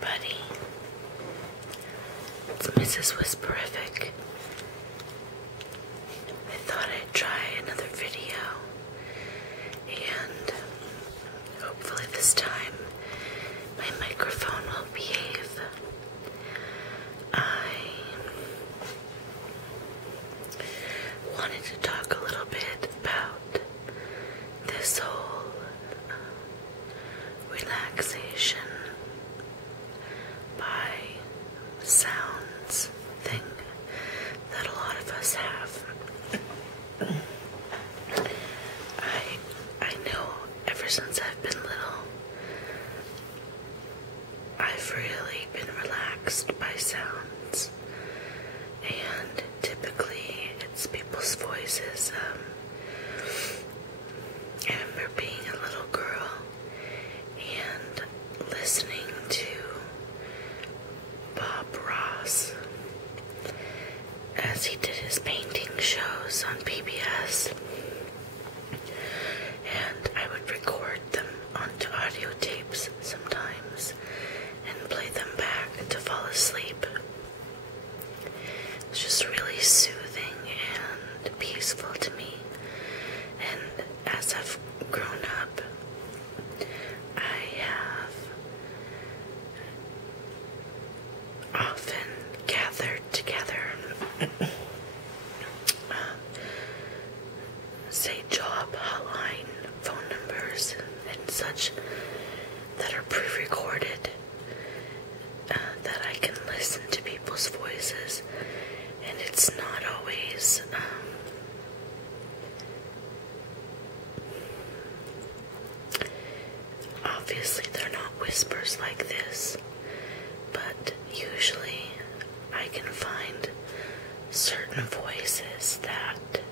everybody. It's Mrs. Whisperific. I thought I'd try another video, and hopefully this time my microphone will behave. I wanted to talk a little bit about this whole relaxation by sounds thing that a lot of us have. I know ever since I've been little, I've really been relaxed by sounds, and typically it's people's voices. I remember being a little girl and listening to Bob Ross as he did his painting shows on PBS, and I would record them onto audio tapes sometimes and play them back to fall asleep. It's just really soothing and peaceful to me, and as I've grown up, I have often gathered together say job hotline phone numbers and such that are pre-recorded, that I can listen to people's voices, and it's not always obviously they're not whispers like this, but usually I can find certain voices that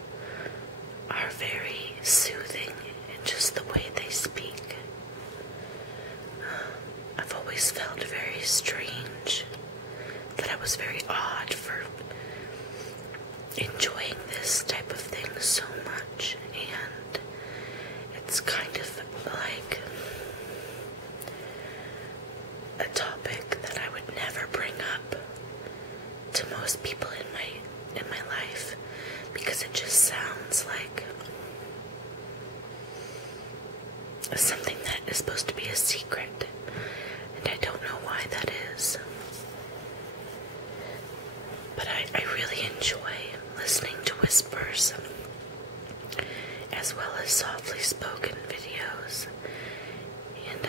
are very soothing in just the way they speak. I've always felt very strange, that I was very odd for enjoying this type of thing so much, and it's kind of like a topic that I would never bring up to most people in my life, because it just sounds like something that is supposed to be a secret, and I don't know why that is. But I really enjoy listening to whispers, as well as softly spoken videos, and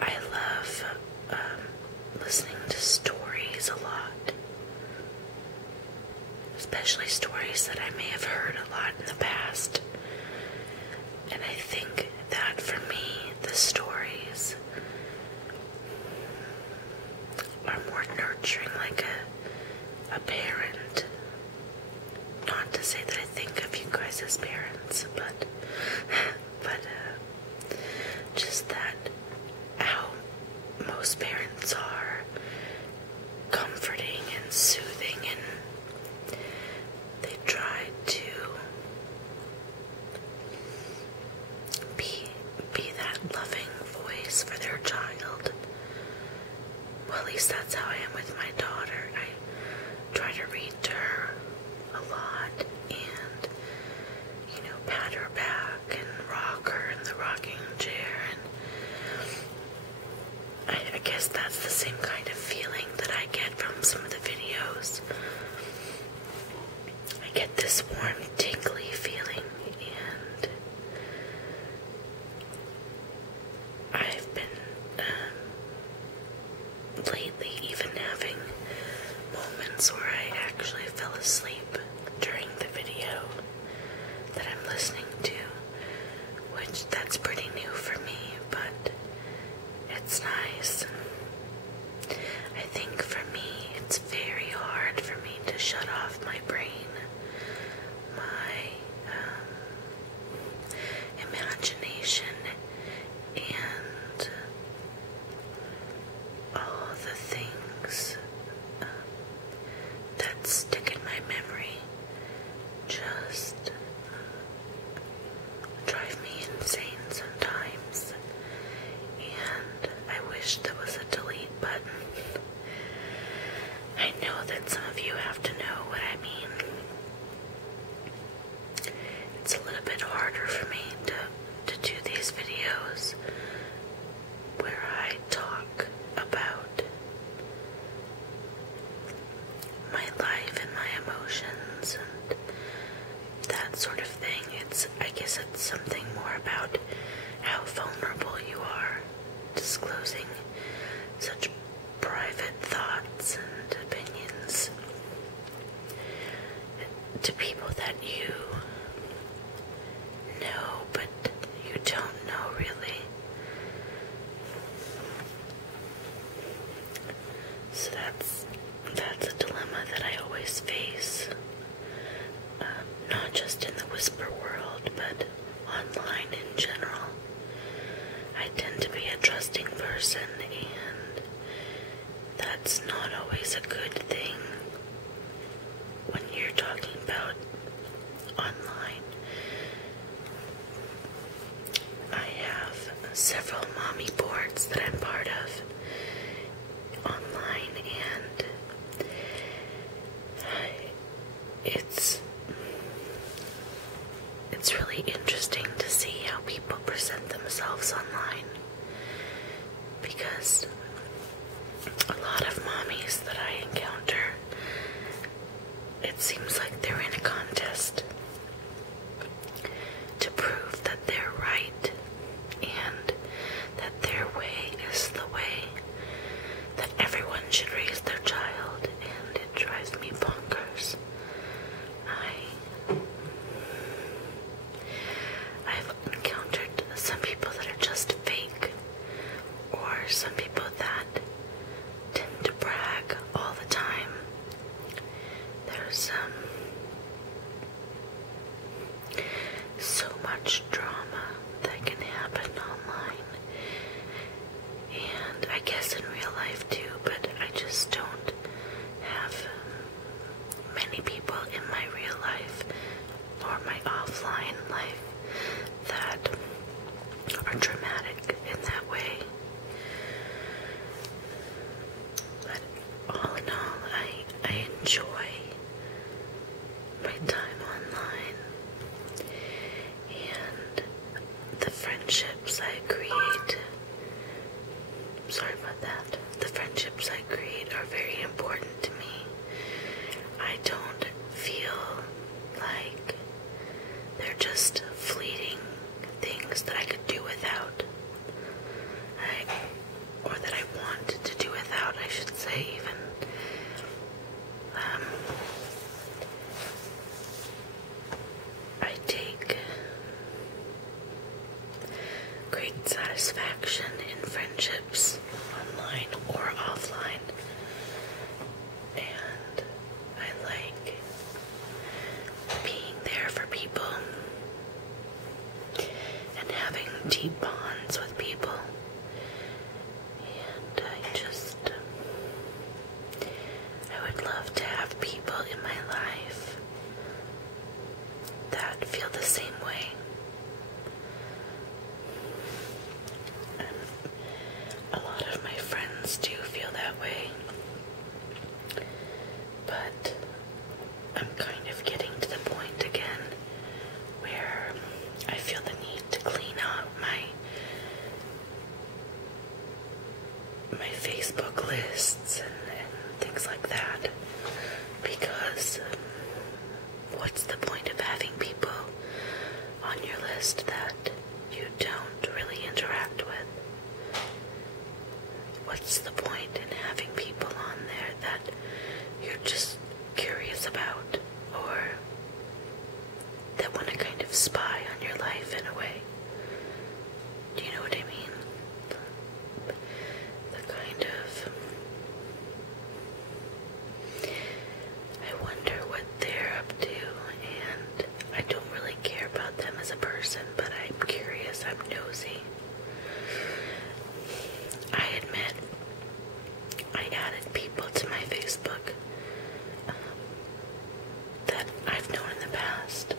I love listening to stories a lot, especially stories that I may have heard a lot in the past. And I think that for me, the stories are more nurturing, like a parent. Not to say that I think of you guys as parents, but just that how most parents are comforting and soothing, and they try to be that loving voice for their child. Well, at least that's how I am with my daughter. I try to read to her a lot, and pat her back and rock her in the rocking chair, and I guess that's the same kind of feeling that I get from some of the videos. I get this warm, tingly feeling, and I've been lately even having moments where I actually fell asleep during the video that I'm listening to, which that's pretty new for me, but it's nice. I think for me, it's very hard for me to shut off my brain. My know, really. So that's a dilemma that I always face, not just in the whisper world, but online in general. I tend to be a trusting person, and that's not always a good thing when you're talking about online. I have several mommy boards that I'm part of online, and it's really interesting to see how people present themselves online, because a lot of mommies that I encounter, it seems like they're in a contest to prove that they're right and that their way is the way that everyone should raise their child, and it drives me bonkers. I've encountered some people that are just fake, or some people that tend to brag all the time. There's so much drama that can happen online, and I guess in real life too, but I just don't have many people in my real life or my offline life that are dramatic in that way. But all in all, I enjoy my time online, and the friendships I create. Sorry about that. The friendships I create are very important to me. I don't feel like they're just fleeting things that I could do without. Or that I want to do without, I should say, even. I take great satisfaction in friendships, online or offline, and I like being there for people and having deep bonds with people. And I would love to have people in my life that feel the same way. And a lot of my friends do feel that way, but I'm kind of getting to the point again where I feel the need to clean out my Facebook lists and things like that, because what's the point of having people on your list that you don't really interact with? What's the point in having people on there that you're just curious about, or that want to kind of spy on your life in a way? Do you know what I mean? The kind of... I wonder what they're up to, and I don't really care about them as a person, but I'm curious, I'm nosy. I admit, I added people to my Facebook that I've known in the past,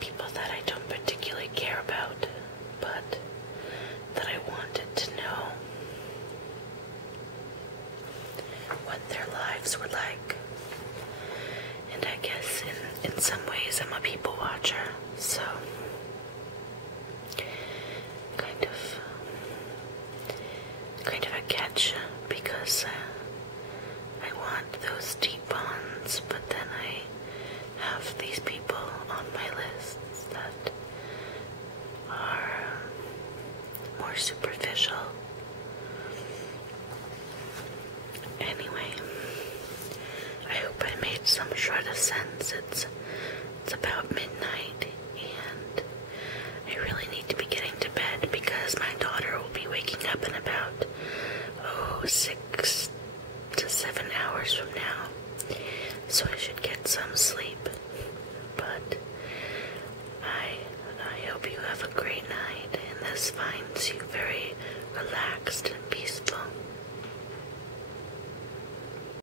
people that I don't particularly care about, but that I wanted to know what their lives were like. And I guess in some ways I'm a people watcher, so kind of a catch, because I want those deep bonds, but then I have these people on my lists that are more superficial. Anyway, I hope I made some shred of sense. It's about midnight, and I really need to be getting to bed so I should get some sleep. But I hope you have a great night, and this finds you very relaxed and peaceful.